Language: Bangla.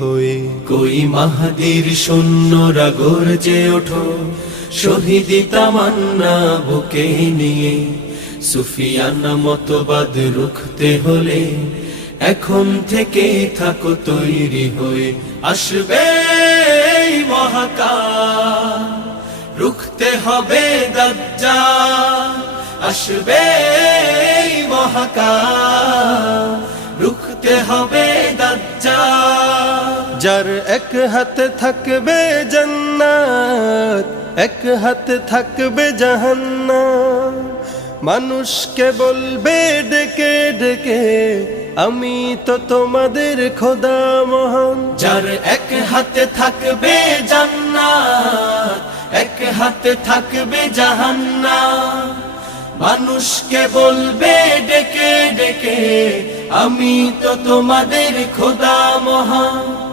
হয়ে কই মাহাদির সৈন্যরা গর্জে ওঠো, শহীদি তামান্না বুকে নিয়ে। সুফিয়ানা মতবাদ রুখতে হলে এখন থেকে থাকো তৈরি হয়ে। আসবে এই মহাকাল, রুখতে হবে দাজ্জাল। আসবে এই মহাকাল, রুখতে হবে দাজ্জাল। যার এক হাতে থাকবে জান্নাত, এক হাতে থাকবে জাহান্নাম। মানুষকে বলবে ডেকে ডেকে, আমি তো তোমাদের খোদা মহান। যার এক হাতে থাকবে জান্নাত, এক হাতে থাকবে জাহান্নাম। মানুষকে বলবে ডেকে ডেকে, আমি তো তোমাদের খোদা মহান।